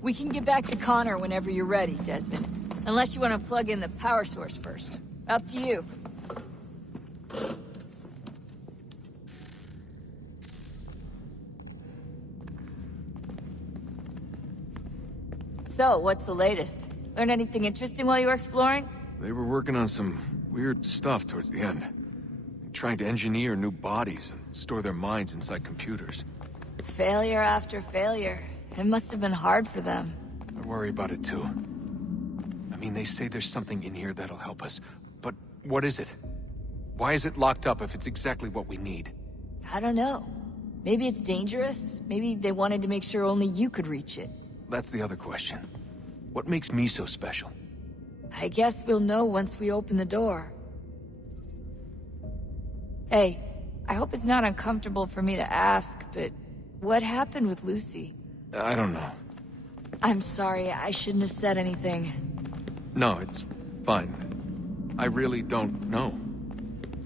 We can get back to Connor whenever you're ready, Desmond. Unless you want to plug in the power source first. Up to you. So, what's the latest? Learn anything interesting while you were exploring? They were working on some weird stuff towards the end. Trying to engineer new bodies and store their minds inside computers. Failure after failure. It must have been hard for them. I worry about it too. I mean, they say there's something in here that'll help us, but what is it? Why is it locked up if it's exactly what we need? I don't know. Maybe it's dangerous. Maybe they wanted to make sure only you could reach it. That's the other question. What makes me so special? I guess we'll know once we open the door. Hey, I hope it's not uncomfortable for me to ask, but what happened with Lucy? I don't know. I'm sorry, I shouldn't have said anything. No, it's fine. I really don't know.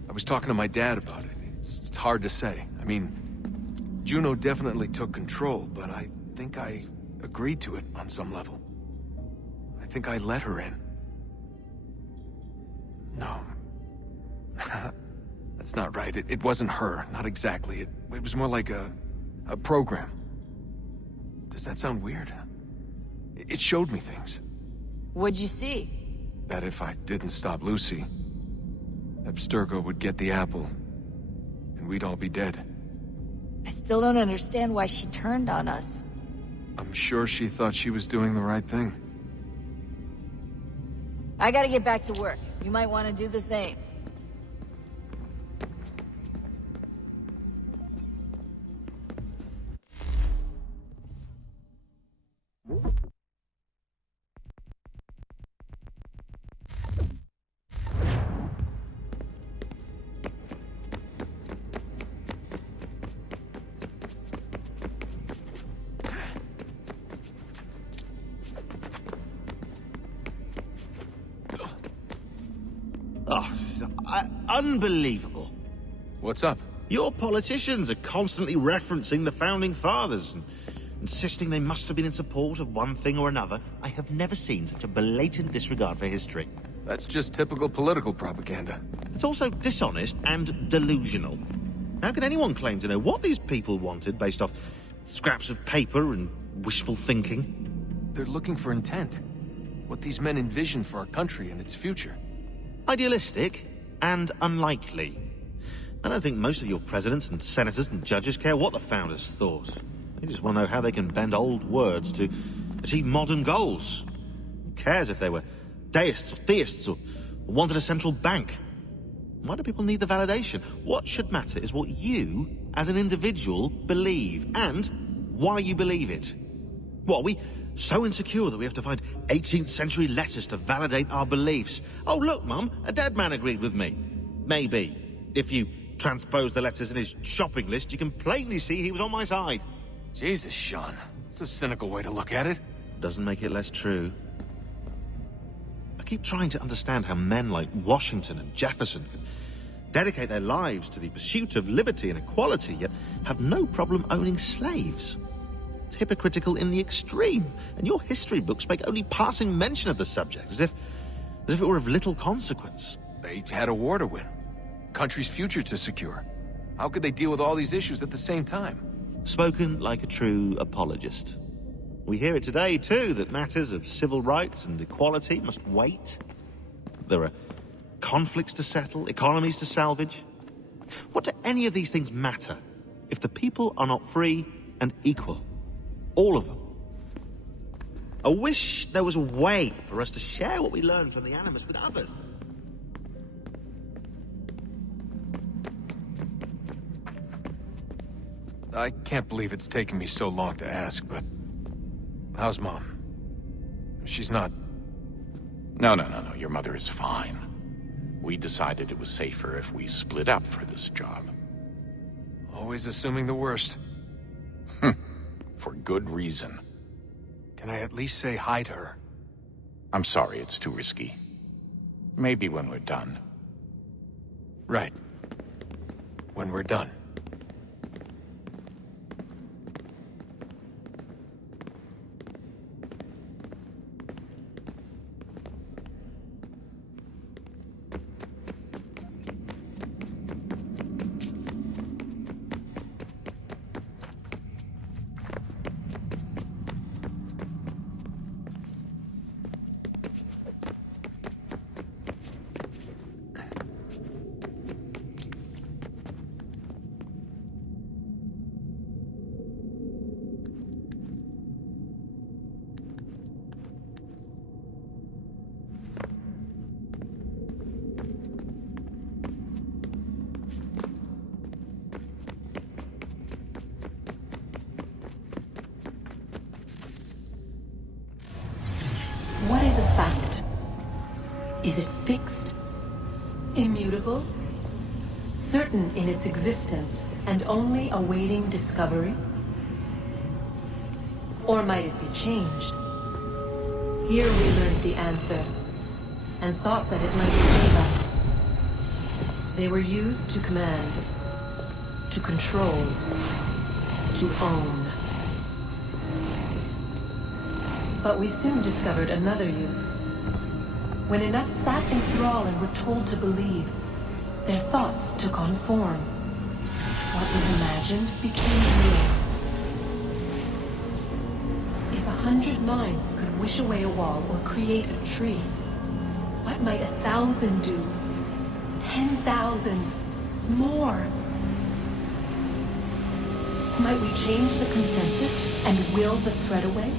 I was talking to my dad about it. It's hard to say. I mean, Juno definitely took control, but I think I agreed to it on some level. I think I let her in. No. That's not right. It wasn't her. Not exactly. It was more like a program. Does that sound weird? It showed me things. What'd you see? That if I didn't stop Lucy, Abstergo would get the apple, and we'd all be dead. I still don't understand why she turned on us. I'm sure she thought she was doing the right thing. I gotta get back to work. You might want to do the same. Unbelievable. What's up? Your politicians are constantly referencing the Founding Fathers and insisting they must have been in support of one thing or another. I have never seen such a blatant disregard for history. That's just typical political propaganda. It's also dishonest and delusional. How can anyone claim to know what these people wanted based off scraps of paper and wishful thinking? They're looking for intent. What these men envision for our country and its future. Idealistic and unlikely. I don't think most of your presidents and senators and judges care what the founders thought. They just want to know how they can bend old words to achieve modern goals. Who cares if they were deists or theists or wanted a central bank? Why do people need the validation? What should matter is what you, as an individual, believe, and why you believe it. What, are we so insecure that we have to find 18th century letters to validate our beliefs? Oh, look, Mum, a dead man agreed with me. Maybe. If you transpose the letters in his shopping list, you can plainly see he was on my side. Jesus, Sean. That's a cynical way to look at it. Doesn't make it less true. I keep trying to understand how men like Washington and Jefferson could dedicate their lives to the pursuit of liberty and equality, yet have no problem owning slaves. It's hypocritical in the extreme, and your history books make only passing mention of the subject, as if it were of little consequence. They had a war to win. Country's future to secure. How could they deal with all these issues at the same time? Spoken like a true apologist. We hear it today, too, that matters of civil rights and equality must wait. There are conflicts to settle, economies to salvage. What do any of these things matter if the people are not free and equal? All of them. I wish there was a way for us to share what we learn from the Animus with others. I can't believe it's taken me so long to ask, but... how's Mom? She's not... No. Your mother is fine. We decided it was safer if we split up for this job. Always assuming the worst. For good reason. Can I at least say hi to her? I'm sorry, it's too risky. Maybe when we're done. Right. When we're done. Is it fixed? Immutable? Certain in its existence and only awaiting discovery? Or might it be changed? Here we learned the answer, and thought that it might save us. They were used to command, to control, to own. But we soon discovered another use. When enough sat in thrall and were told to believe, their thoughts took on form. What was imagined became real. If 100 minds could wish away a wall or create a tree, what might 1,000 do? 10,000? More? Might we change the consensus and will the threat away?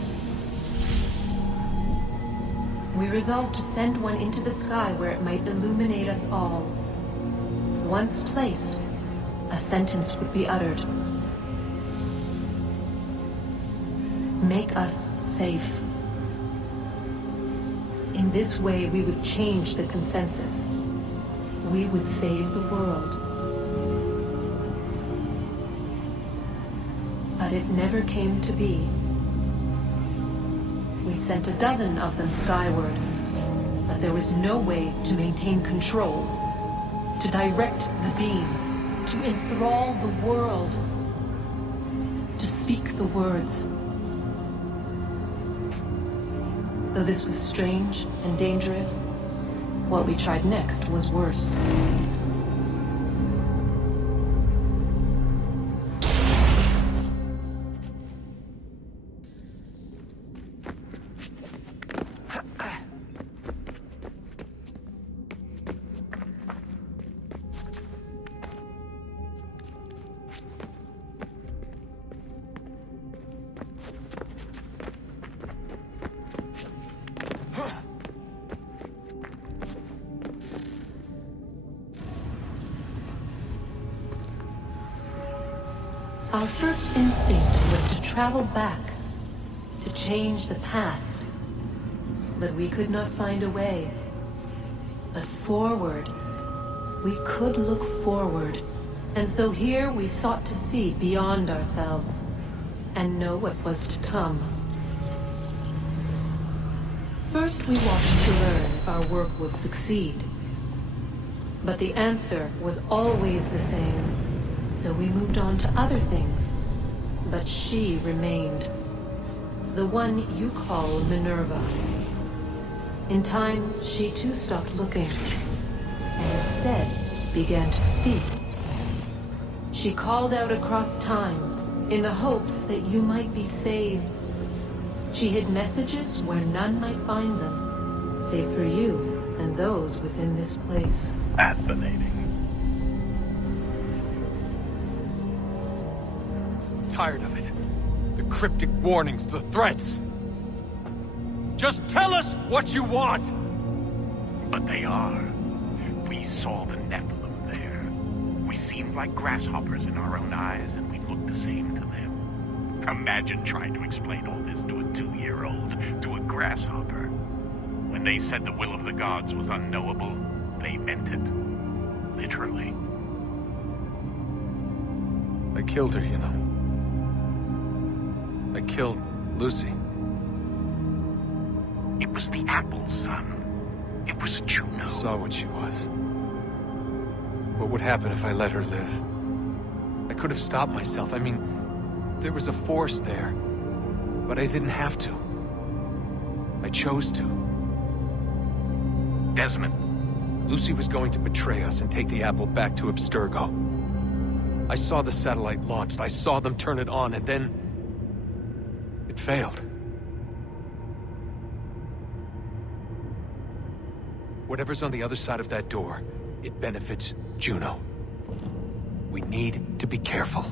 We resolved to send one into the sky where it might illuminate us all. Once placed, a sentence would be uttered. Make us safe. In this way, we would change the consensus. We would save the world. But it never came to be. We sent a dozen of them skyward, but there was no way to maintain control, to direct the beam, to enthrall the world, to speak the words. Though this was strange and dangerous, what we tried next was worse. Our first instinct was to travel back, to change the past. But we could not find a way. But forward, we could look forward. And so here we sought to see beyond ourselves, and know what was to come. First we watched to learn if our work would succeed. But the answer was always the same. So we moved on to other things, but she remained. The one you call Minerva. In time, she too stopped looking, and instead began to speak. She called out across time, in the hopes that you might be saved. She hid messages where none might find them, save for you and those within this place. Fascinating. Tired of it. The cryptic warnings, the threats. Just tell us what you want! But they are. We saw the Nephilim there. We seemed like grasshoppers in our own eyes, and we looked the same to them. Imagine trying to explain all this to a 2-year-old, to a grasshopper. When they said the will of the gods was unknowable, they meant it. Literally. I killed her, you know. I killed Lucy. It was the apple, son. It was Juno. I saw what she was. What would happen if I let her live? I could have stopped myself. I mean, there was a force there. But I didn't have to. I chose to. Desmond. Lucy was going to betray us and take the apple back to Abstergo. I saw the satellite launched. I saw them turn it on, and then it failed. Whatever's on the other side of that door, it benefits Juno. We need to be careful.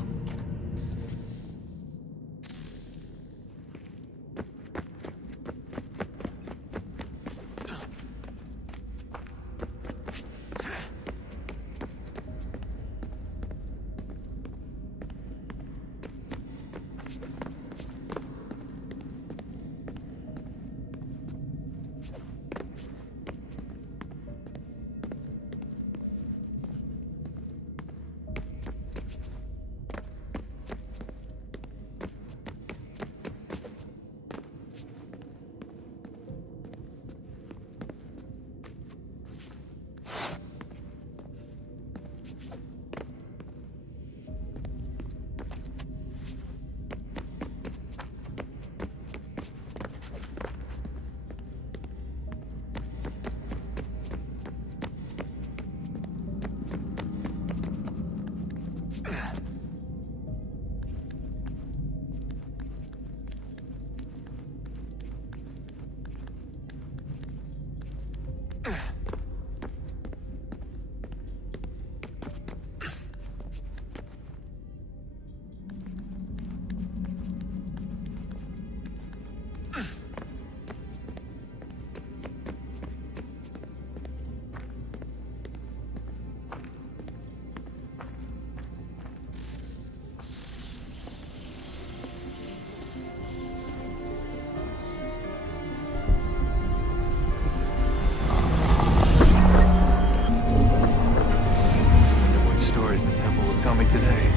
today.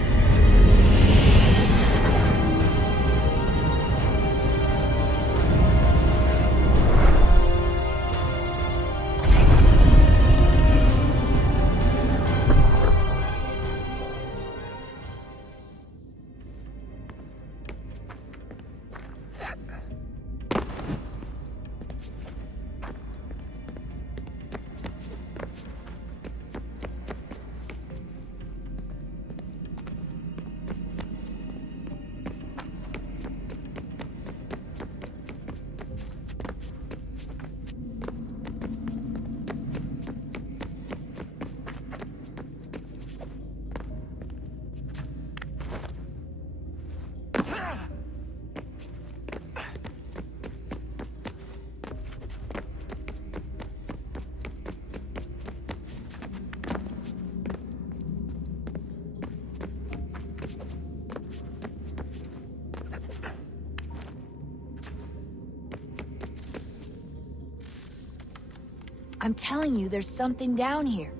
I'm telling you, there's something down here.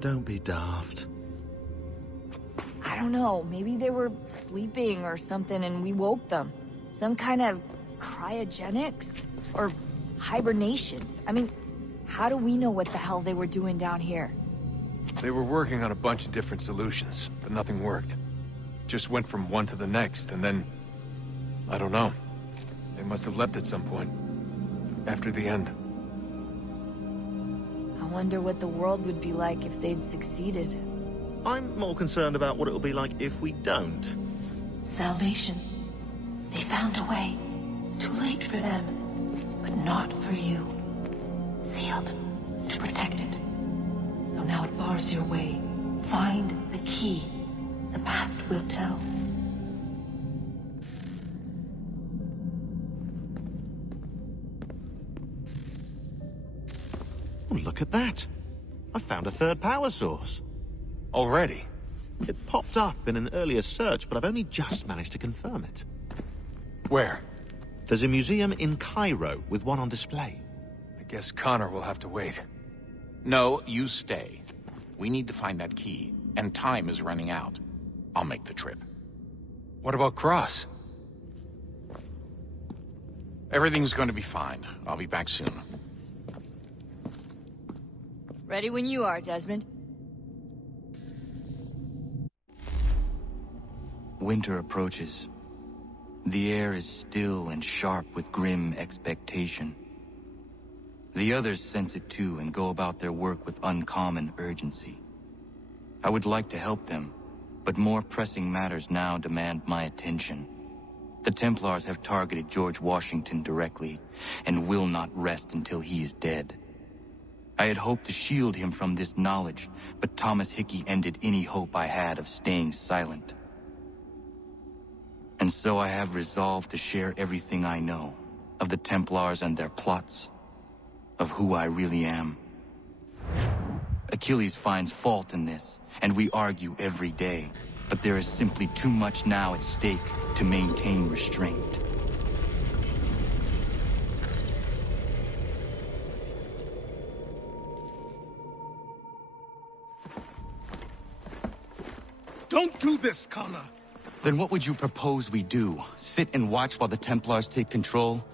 Don't be daft. I don't know, maybe they were sleeping or something and we woke them. Some kind of cryogenics? Or hibernation? I mean, how do we know what the hell they were doing down here? They were working on a bunch of different solutions, but nothing worked. Just went from one to the next, and then... I don't know. They must have left at some point. After the end. I wonder what the world would be like if they'd succeeded. I'm more concerned about what it'll be like if we don't. Salvation. They found a way. Too late for them, but not for you. Sealed to protect it. Though now it bars your way. Find the key. The past will tell. Oh, look at that. I found a third power source. Already? It popped up in an earlier search, but I've only just managed to confirm it. Where? There's a museum in Cairo with one on display. I guess Connor will have to wait. No, you stay. We need to find that key, and time is running out. I'll make the trip. What about Cross? Everything's going to be fine. I'll be back soon. Ready when you are, Desmond. Winter approaches. The air is still and sharp with grim expectation. The others sense it too and go about their work with uncommon urgency. I would like to help them, but more pressing matters now demand my attention. The Templars have targeted George Washington directly, and will not rest until he is dead. I had hoped to shield him from this knowledge, but Thomas Hickey ended any hope I had of staying silent. And so I have resolved to share everything I know, of the Templars and their plots, of who I really am. Achilles finds fault in this, and we argue every day, but there is simply too much now at stake to maintain restraint. Don't do this, Connor! Then what would you propose we do? Sit and watch while the Templars take control?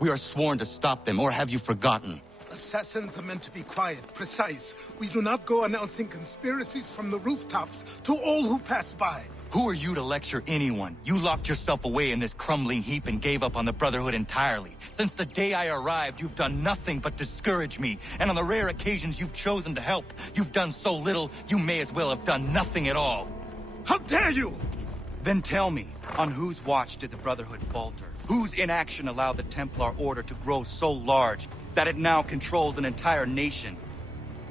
We are sworn to stop them, or have you forgotten? Assassins are meant to be quiet, precise. We do not go announcing conspiracies from the rooftops to all who pass by. Who are you to lecture anyone? You locked yourself away in this crumbling heap and gave up on the Brotherhood entirely. Since the day I arrived, you've done nothing but discourage me. And on the rare occasions you've chosen to help, you've done so little, you may as well have done nothing at all. How dare you! Then tell me, on whose watch did the Brotherhood falter? Whose inaction allowed the Templar Order to grow so large that it now controls an entire nation?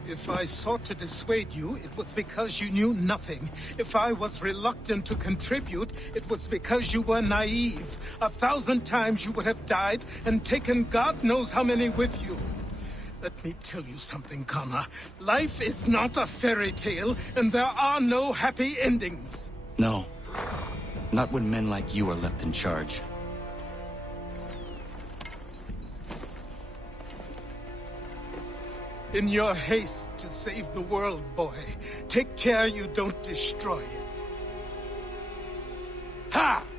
If I sought to dissuade you, it was because you knew nothing. If I was reluctant to contribute, it was because you were naive. 1,000 times you would have died and taken God knows how many with you. Let me tell you something, Connor. Life is not a fairy tale, and there are no happy endings. No. Not when men like you are left in charge. In your haste to save the world, boy, take care you don't destroy it. Ha!